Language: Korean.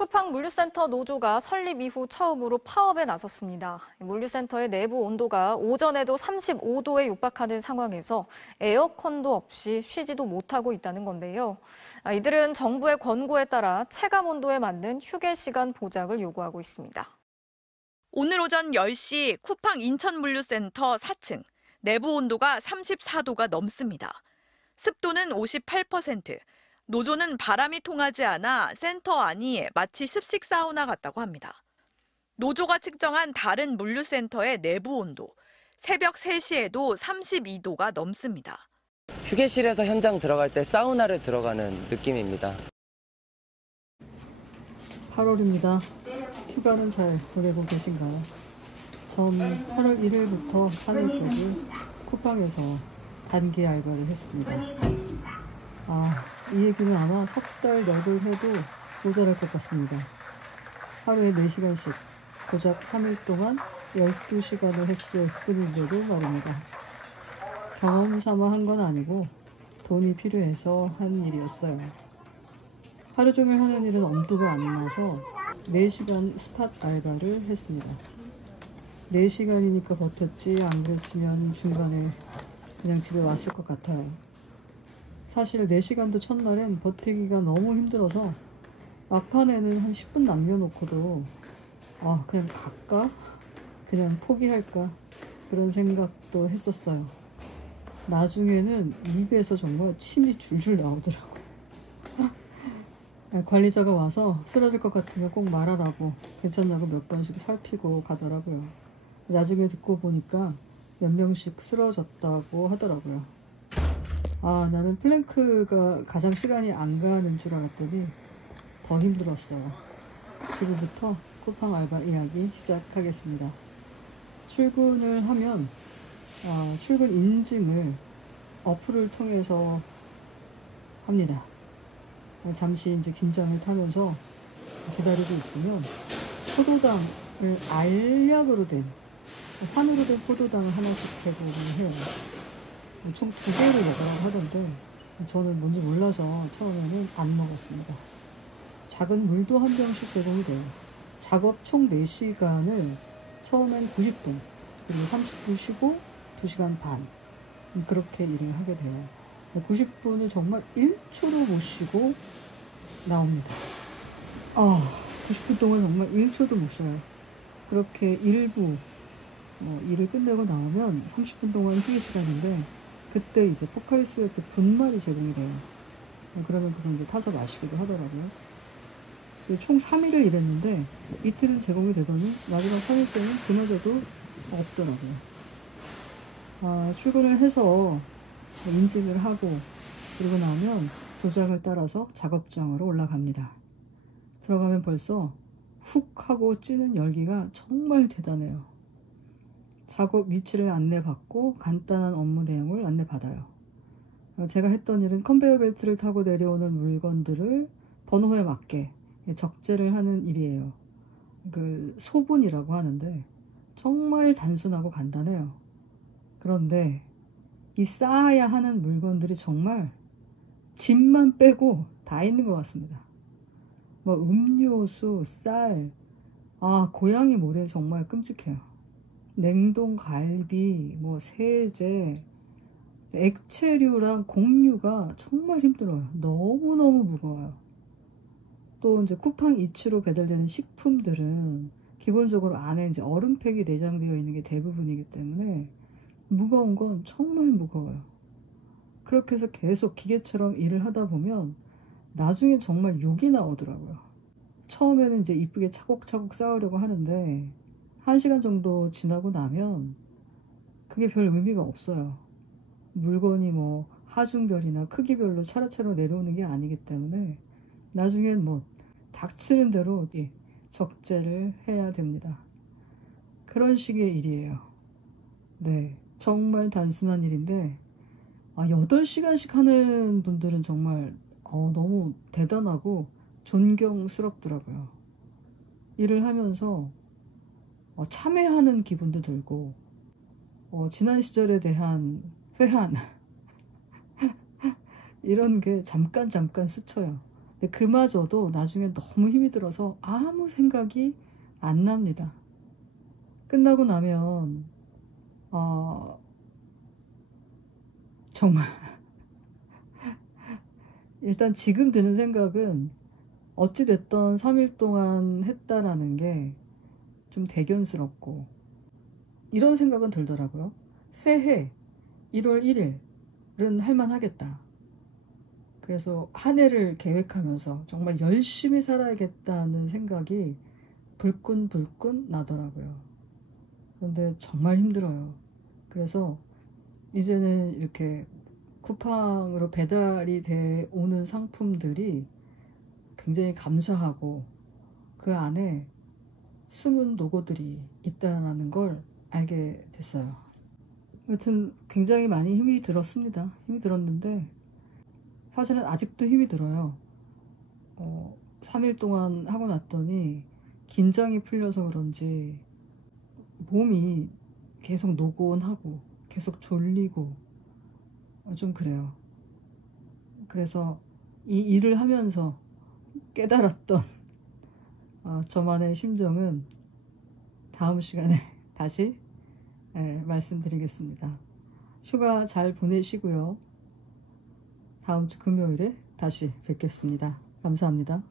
쿠팡 물류센터 노조가 설립 이후 처음으로 파업에 나섰습니다. 물류센터의 내부 온도가 오전에도 35도에 육박하는 상황에서 에어컨도 없이 쉬지도 못하고 있다는 건데요. 이들은 정부의 권고에 따라 체감 온도에 맞는 휴게 시간 보장을 요구하고 있습니다. 오늘 오전 10시 쿠팡 인천물류센터 4층. 내부 온도가 34도가 넘습니다. 습도는 58%. 노조는 바람이 통하지 않아 센터 안이 마치 습식 사우나 같다고 합니다. 노조가 측정한 다른 물류센터의 내부 온도. 새벽 3시에도 32도가 넘습니다. 휴게실에서 현장 들어갈 때 사우나를 들어가는 느낌입니다. 8월입니다. 휴가는 잘 보내고 계신가요? 전 8월 1일부터 3일까지 쿠팡에서 단기 알바를 했습니다. 이 얘기는 아마 석 달 열흘 해도 모자랄 것 같습니다. 하루에 4시간씩 고작 3일 동안 12시간을 했을 뿐인데도 말입니다. 경험 삼아 한 건 아니고 돈이 필요해서 한 일이었어요. 하루 종일 하는 일은 엄두가 안 나서 4시간 스팟 알바를 했습니다. 4시간이니까 버텼지 안 그랬으면 중간에 그냥 집에 왔을 것 같아요. 사실 4시간도 첫날엔 버티기가 너무 힘들어서 막판에는 한 10분 남겨놓고도 그냥 갈까? 그냥 포기할까? 그런 생각도 했었어요. 나중에는 입에서 정말 침이 줄줄 나오더라고요. 관리자가 와서 쓰러질 것 같으면 꼭 말하라고 괜찮냐고 몇 번씩 살피고 가더라고요. 나중에 듣고 보니까 몇 명씩 쓰러졌다고 하더라고요. 나는 플랭크가 가장 시간이 안 가는 줄 알았더니 더 힘들었어요. 지금부터 쿠팡 알바 이야기 시작하겠습니다. 출근을 하면 출근 인증을 어플을 통해서 합니다. 잠시 이제 긴장을 타면서 기다리고 있으면 포도당을 알약으로 된 환으로 된 포도당을 하나씩 제공을 해요. 총 2개를 먹으라고 하던데 저는 뭔지 몰라서 처음에는 안 먹었습니다. 작은 물도 한 병씩 제공이 돼요. 작업 총 4시간을 처음엔 90분 그리고 30분 쉬고 2시간 반 그렇게 일을 하게 돼요. 90분을 정말 1초도 못 쉬고 나옵니다. 90분 동안 정말 1초도 못 쉬어요. 그렇게 일부 일을 끝내고 나오면 30분 동안 휴게 시간인데 그때 이제 포카리 스웨트 분말이 제공이 돼요. 그러면 그걸 이제 타서 마시기도 하더라고요. 총 3일을 일했는데 이틀은 제공이 되더니 마지막 3일 때는 그마저도 없더라고요. 출근을 해서 인증을 하고 그러고 나면 도장을 따라서 작업장으로 올라갑니다. 들어가면 벌써 훅 하고 찌는 열기가 정말 대단해요. 작업 위치를 안내받고 간단한 업무 내용을 안내받아요. 제가 했던 일은 컨베이어 벨트를 타고 내려오는 물건들을 번호에 맞게 적재를 하는 일이에요. 그 소분이라고 하는데 정말 단순하고 간단해요. 그런데 이 쌓아야 하는 물건들이 정말 짐만 빼고 다 있는 것 같습니다. 음료수, 쌀, 고양이 모래 정말 끔찍해요. 냉동 갈비, 세제, 액체류랑 곡류가 정말 힘들어요. 너무너무 무거워요. 또 이제 쿠팡 이츠로 배달되는 식품들은 기본적으로 안에 이제 얼음팩이 내장되어 있는 게 대부분이기 때문에 무거운 건 정말 무거워요. 그렇게 해서 계속 기계처럼 일을 하다 보면 나중에 정말 욕이 나오더라고요. 처음에는 이제 이쁘게 차곡차곡 쌓으려고 하는데 1시간 정도 지나고 나면 그게 별 의미가 없어요. 물건이 하중별이나 크기별로 차례차례 내려오는 게 아니기 때문에 나중엔 닥치는 대로 적재를 해야 됩니다. 그런 식의 일이에요. 네, 정말 단순한 일인데 8시간씩 하는 분들은 정말 너무 대단하고 존경스럽더라고요. 일을 하면서 참회하는 기분도 들고 지난 시절에 대한 회한 이런 게 잠깐 스쳐요. 근데 그마저도 나중에 너무 힘이 들어서 아무 생각이 안 납니다. 끝나고 나면 정말 일단 지금 드는 생각은 어찌됐던 3일 동안 했다라는 게 좀 대견스럽고 이런 생각은 들더라고요. 새해 1월 1일은 할만하겠다. 그래서 한 해를 계획하면서 정말 열심히 살아야겠다는 생각이 불끈불끈 나더라고요. 그런데 정말 힘들어요. 그래서 이제는 이렇게 쿠팡으로 배달이 돼 오는 상품들이 굉장히 감사하고 그 안에 숨은 노고들이 있다는 걸 알게 됐어요. 여튼 굉장히 많이 힘이 들었습니다. 힘이 들었는데 사실은 아직도 힘이 들어요. 3일 동안 하고 났더니 긴장이 풀려서 그런지 몸이 계속 노곤하고 계속 졸리고 좀 그래요. 그래서 이 일을 하면서 깨달았던 저만의 심정은 다음 시간에 다시 말씀드리겠습니다. 휴가 잘 보내시고요. 다음 주 금요일에 다시 뵙겠습니다. 감사합니다.